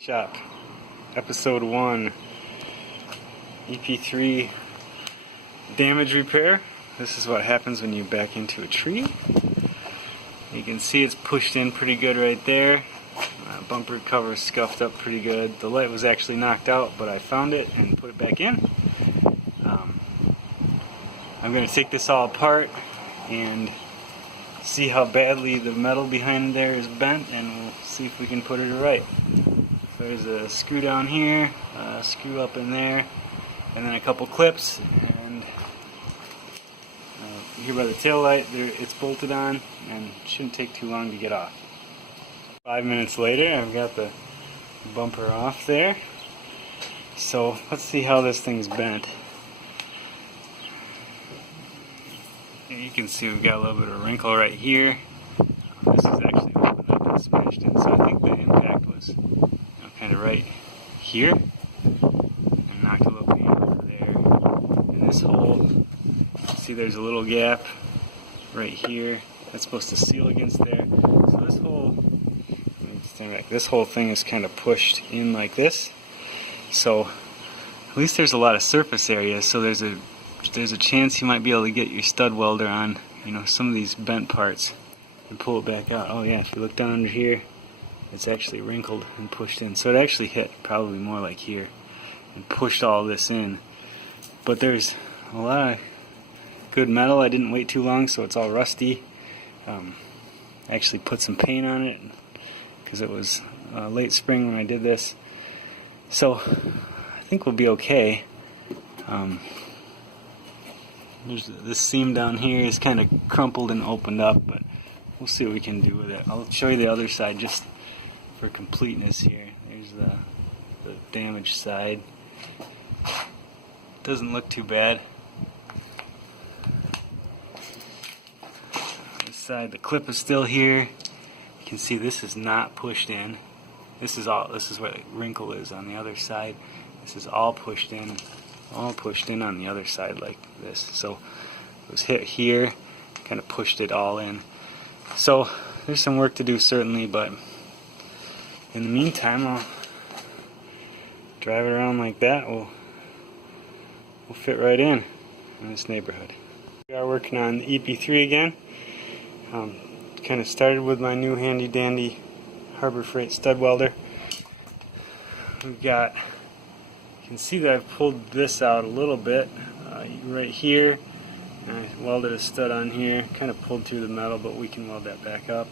Shop, Episode 1, Ep3 damage repair. This is what happens when you back into a tree. You can see it's pushed in pretty good right there. Bumper cover scuffed up pretty good. The light was actually knocked out, but I found it and put it back in. I'm going to take this all apart and see how badly the metal behind there is bent, and we'll see if we can put it right. There's a screw down here, a screw up in there, and then a couple clips, and here by the tail light, it's bolted on, and it shouldn't take too long to get off. 5 minutes later, I've got the bumper off there. So let's see how this thing's bent. And you can see we've got a little bit of a wrinkle right here. This is actually opened up and smashed in, so I think the impact was kind of right here and knocked a little paint over there. And this hole, see there's a little gap right here that's supposed to seal against there. So this whole, let me stand back, this whole thing is kind of pushed in like this. So at least there's a lot of surface area, so there's a chance you might be able to get your stud welder on, some of these bent parts and pull it back out. Oh yeah, if you look down under here, it's actually wrinkled and pushed in. So it actually hit probably more like here and pushed all this in. But there's a lot of good metal. I didn't wait too long, so it's all rusty. I actually put some paint on it because it was late spring when I did this. So I think we'll be okay. There's this seam down here is kind of crumpled and opened up, but we'll see what we can do with it. I'll show you the other side just for completeness here. There's the damaged side. Doesn't look too bad. This side, the clip is still here. You can see this is not pushed in. This is where the wrinkle is on the other side. This is all pushed in on the other side like this. So it was hit here, kind of pushed it all in. So there's some work to do certainly, but in the meantime, I'll drive it around like that. We'll fit right in this neighborhood. We are working on the Ep3 again. Kind of started with my new handy dandy Harbor Freight stud welder. We've got, you can see that I've pulled this out a little bit right here. I welded a stud on here, kind of pulled through the metal, but we can weld that back up.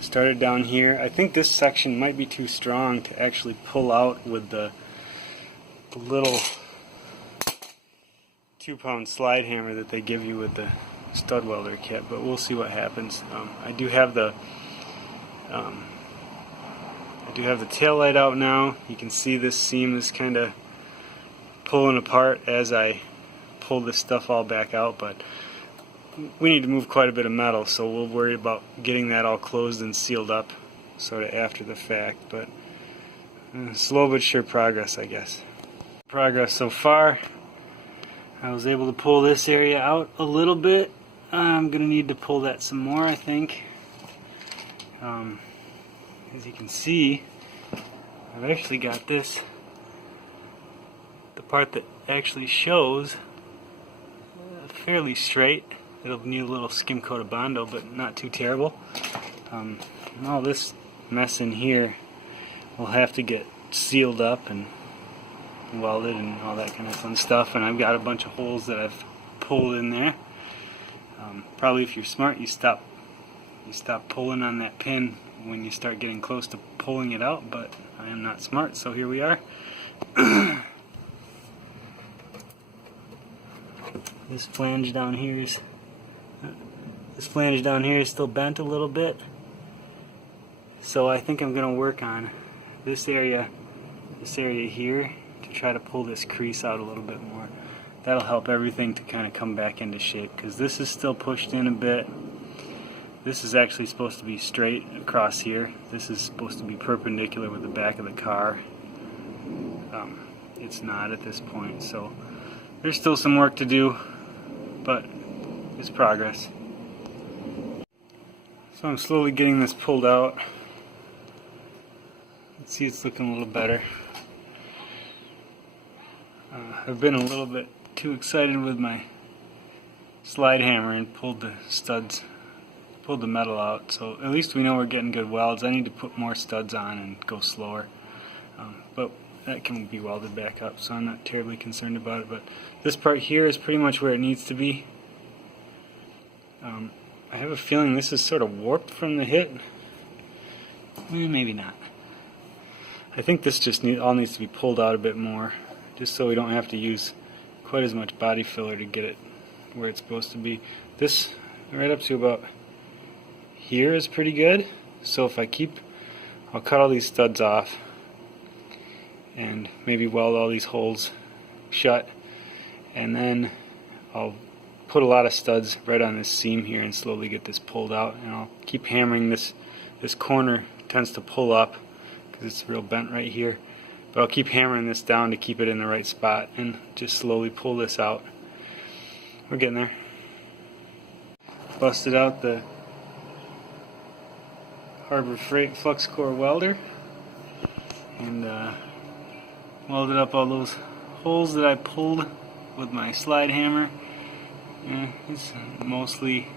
Started down here. I think this section might be too strong to actually pull out with the little 2-pound slide hammer that they give you with the stud welder kit, but we'll see what happens. I do have the tail light out now. You can see this seam is kind of pulling apart as I pull this stuff all back out, but we need to move quite a bit of metal, so we'll worry about getting that all closed and sealed up sort of after the fact, but slow but sure progress, I guess. Progress so far. I was able to pull this area out a little bit. I'm going to need to pull that some more, I think. As you can see, I've actually got this, the part that actually shows, fairly straight. It'll need a little skim coat of Bondo, but not too terrible. And all this mess in here will have to get sealed up and welded and all that kind of fun stuff. And I've got a bunch of holes that I've pulled in there. Probably if you're smart, you stop pulling on that pin when you start getting close to pulling it out, but I am not smart, so here we are. This flange down here is still bent a little bit, so I think I'm going to work on this area here to try to pull this crease out a little bit more. That'll help everything to kind of come back into shape, because this is still pushed in a bit. This is actually supposed to be straight across here. This is supposed to be perpendicular with the back of the car. It's not at this point, so there's still some work to do, but it's progress. So I'm slowly getting this pulled out. Let's see, it's looking a little better. I've been a little bit too excited with my slide hammer and pulled the metal out, so at least we know we're getting good welds. I need to put more studs on and go slower, but that can be welded back up, so I'm not terribly concerned about it. But this part here is pretty much where it needs to be. I have a feeling this is sort of warped from the hit. Maybe not. I think this just all needs to be pulled out a bit more, just so we don't have to use quite as much body filler to get it where it's supposed to be. This right up to about here is pretty good, so if I'll cut all these studs off and maybe weld all these holes shut, and then I'll put a lot of studs right on this seam here and slowly get this pulled out, and I'll keep hammering this corner. Tends to pull up because it's real bent right here, but I'll keep hammering this down to keep it in the right spot and just slowly pull this out. We're getting there. Busted out the Harbor Freight flux core welder and welded up all those holes that I pulled with my slide hammer. It's mostly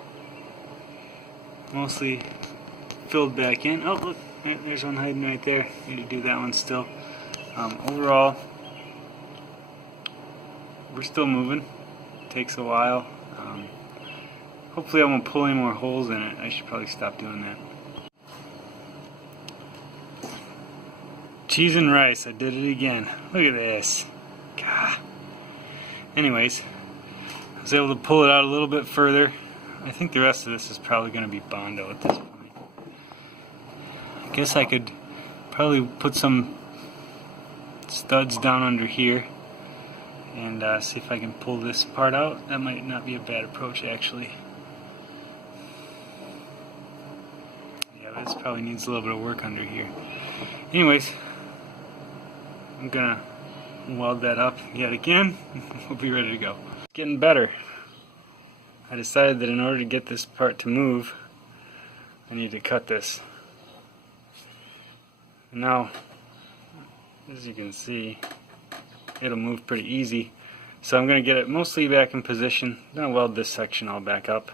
filled back in. Oh, look, there's one hiding right there. Need to do that one still. Overall, we're still moving. It takes a while. Hopefully I won't pull any more holes in it. I should probably stop doing that. Cheese and rice, I did it again. Look at this. God. Anyways, I was able to pull it out a little bit further. I think the rest of this is probably going to be Bondo at this point. I guess I could probably put some studs down under here and see if I can pull this part out. That might not be a bad approach, actually. Yeah, this probably needs a little bit of work under here. Anyways, I'm gonna weld that up yet again. We'll be ready to go. It's getting better. I decided that in order to get this part to move, I need to cut this. Now, as you can see, it'll move pretty easy. So I'm going to get it mostly back in position. I'm going to weld this section all back up.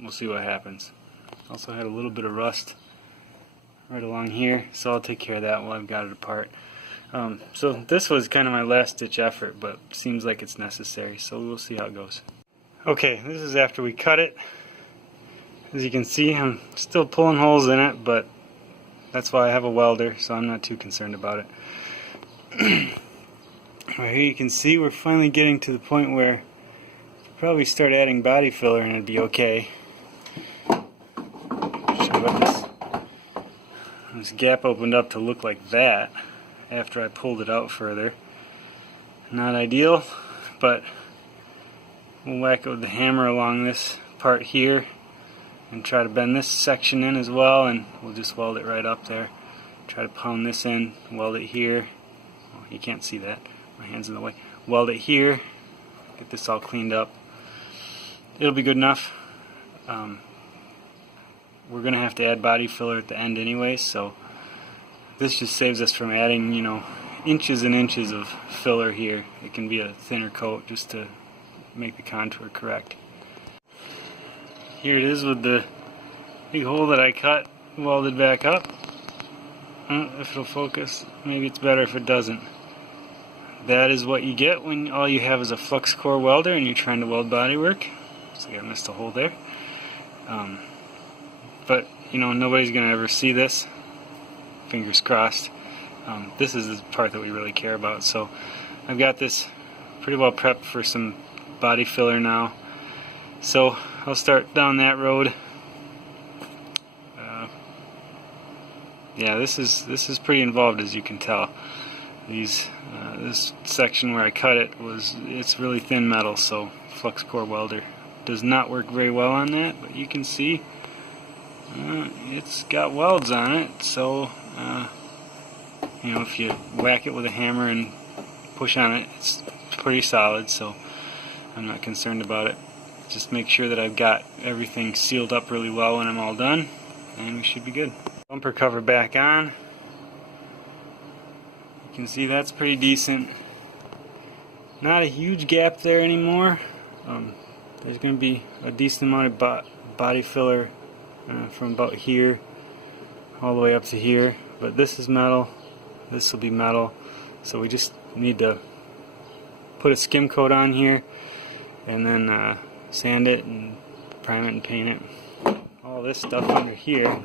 We'll see what happens. Also had a little bit of rust right along here, so I'll take care of that while I've got it apart. So this was kind of my last ditch effort, but seems like it's necessary, so we'll see how it goes. Okay, this is after we cut it. As you can see, I'm still pulling holes in it, but that's why I have a welder, so I'm not too concerned about it. Right here you can see we're finally getting to the point where I'll probably start adding body filler and it'd be okay. This gap opened up to look like that after I pulled it out further. Not ideal, but we'll whack it with the hammer along this part here and try to bend this section in as well, and we'll just weld it right up there. Try to pound this in, weld it here. Oh, you can't see that, my hand's in the way. Weld it here, get this all cleaned up. It'll be good enough. We're going to have to add body filler at the end anyway, so this just saves us from adding, you know, inches and inches of filler here. It can be a thinner coat just to make the contour correct. Here it is with the big hole that I cut, welded back up. If it'll focus, maybe it's better if it doesn't. That is what you get when all you have is a flux core welder and you're trying to weld bodywork. So I missed a hole there. But, you know, nobody's going to ever see this. Fingers crossed. This is the part that we really care about. So I've got this pretty well prepped for some body filler now. So I'll start down that road. Yeah, this is pretty involved, as you can tell. This section where I cut it's really thin metal, so flux core welder does not work very well on that. But you can see it's got welds on it, so you know, if you whack it with a hammer and push on it, it's pretty solid, so I'm not concerned about it. Just make sure that I've got everything sealed up really well when I'm all done, and we should be good. Bumper cover back on. You can see that's pretty decent. Not a huge gap there anymore. There's going to be a decent amount of body filler from about here all the way up to here. But this is metal. This will be metal. So we just need to put a skim coat on here and then sand it and prime it and paint it. All this stuff under here,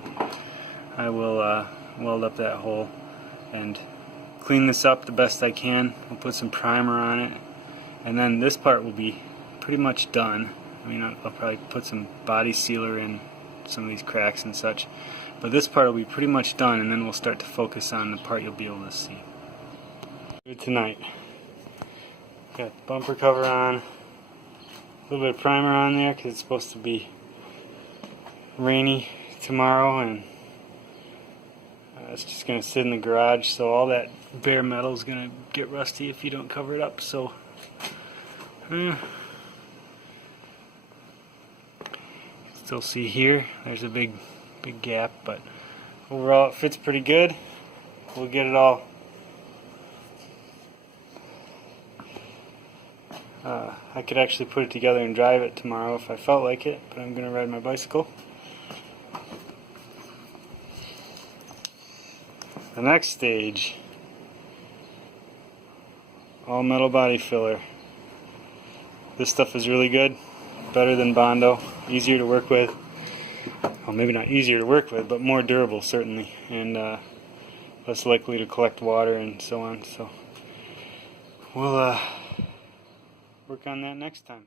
I will weld up that hole and clean this up the best I can. I'll put some primer on it, and then this part will be pretty much done. I mean, I'll probably put some body sealer in some of these cracks and such, but this part will be pretty much done, and then we'll start to focus on the part you'll be able to see. Good tonight. Got the bumper cover on, a little bit of primer on there because it's supposed to be rainy tomorrow, and it's just going to sit in the garage, so all that bare metal is going to get rusty if you don't cover it up. So still see here there's a big gap, but overall it fits pretty good. We'll get it all I could actually put it together and drive it tomorrow if I felt like it, but I'm going to ride my bicycle. The next stage, all metal body filler. This stuff is really good, better than Bondo, easier to work with. Well, maybe not easier to work with, but more durable certainly, and less likely to collect water and so on. So we'll work on that next time.